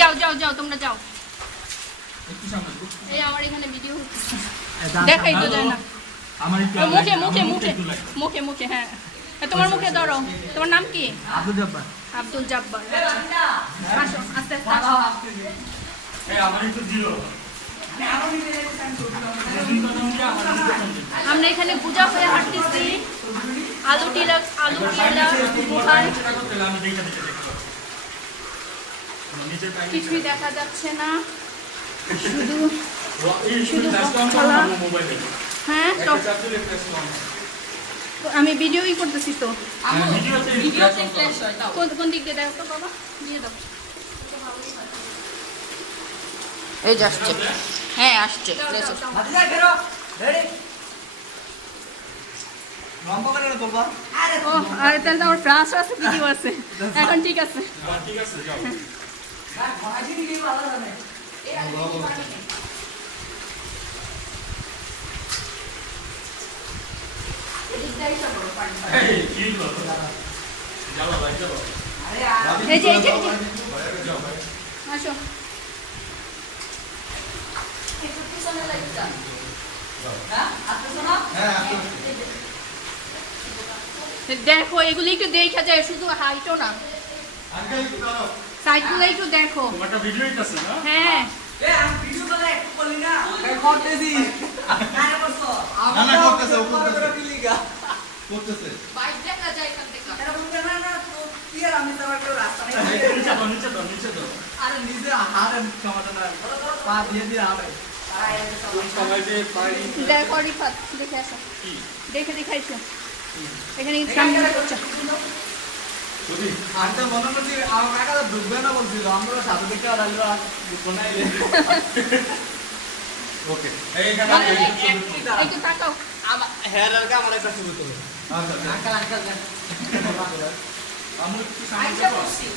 যাও যাও যাও তোমরা যাও। এই আমার এখানে ভিডিও হচ্ছে, দেখাই তো যায় না। মুখে মুখে মুখে মুখে মুখে, হ্যাঁ তোমার মুখে ধরো। তোমার নাম কি? আব্দুল জব্বার। আব্দুল জব্বার। আসো আস্তে আস্তে আসো। আমরা এখানে পূজা হয়ে হাঁটতেছি আলু টিলা গুহায়। কিছুই দেখা যাচ্ছে না, শুধু শুধু হ্যাঁ আমি ভিডিওই করতেছি তো। কোন দিক দিয়ে দেখো তো বাবা, দিয়ে দাও। এই যে আসছে, হ্যাঁ আসছে। আরে তাহলে আমার ফ্রাস আছে, ভিডিও আছে এখন। ঠিক আছে আসো। দেখো এগুলি একটু দেখা যায়, শুধু হাইটো না, সাইডগুলো একটু দেখো। হ্যাঁ দেখো রিফাত, দেখে আসো, দেখে দেখাইছো এখানে করছে।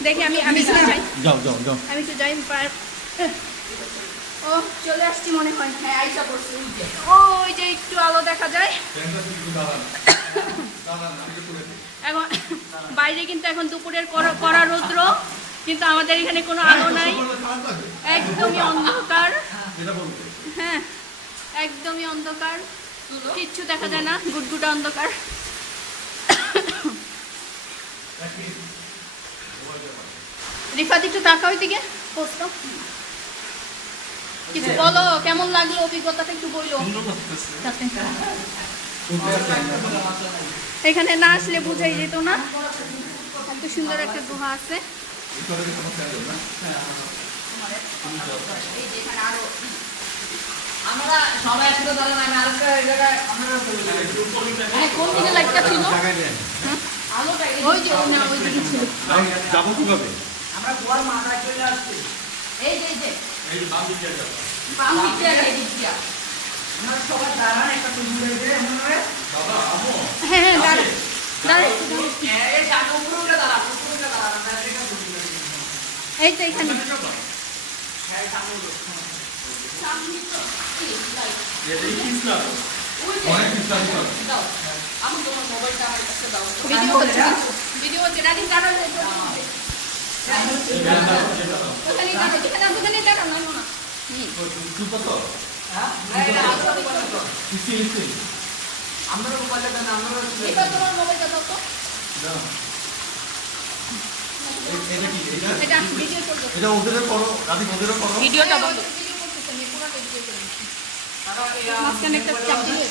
দেখি আমি যাই, আমি একটু যাই। ও চলে আসছি মনে হয়। হ্যাঁ আইসা পড়ছি। ওই যে একটু আলো দেখা যায় এখন। বাইরে কিন্তু এখন দুপুরের কড়া রৌদ্র, কিন্তু আমাদের এখানে কোনো আলো নাই, একদমই অন্ধকার। হ্যাঁ একদমই অন্ধকার, কিচ্ছু দেখা যায় না, গুটগুটা অন্ধকার। রিফাত একটু তাকাও দিকে, কিছু বলো, কেমন লাগলো অভিজ্ঞতাটা একটু বলো। এখানে না আসলে বুঝাই যেত না, এত সুন্দর একটা গুহা আছে। কোন দিকে লাইটটা ছিল? ওই যে ওই দিকে ছিল। যাবো কিভাবে? আমরা গোয়ার মাথায় চলে আসছি। এই যে এই যে বাম দিকে যাবো। বাম দিকে এই দিকে। আমরা সবাই দাঁড়ান, একটা টুকু রেখে মনে বাবা আমো। হ্যাঁ হ্যাঁ দাঁড়া দাঁড়া, এই জানো উপরে দাঁড়া, উপরে দাঁড়া, আমরা এটা টুকু রেখে। এই তো এখানে। হ্যাঁ সামনে সামনে তো কি লাইট। এই কিসলা? অনেক কিসলা দাও। আমি তোমার মোবাইলটা আমার কাছে দাও। ভিডিও হচ্ছে রানি দাঁড়া। ওখানে দাঁড়া, ওখানে দাঁড়া না না। আমরা মোবাইলটা দেন, আমরা এটা তোমার মোবাইলটা দাও তো। এটা কি? এটা ভিডিও করব। এটা ওদের করো, রাতে ওদের করো। ভিডিওটা বন্ধ। ভিডিও করতেছি আমি, পুরোটা ভিডিও করছি। মাঝখানে একটা চাপ দিলে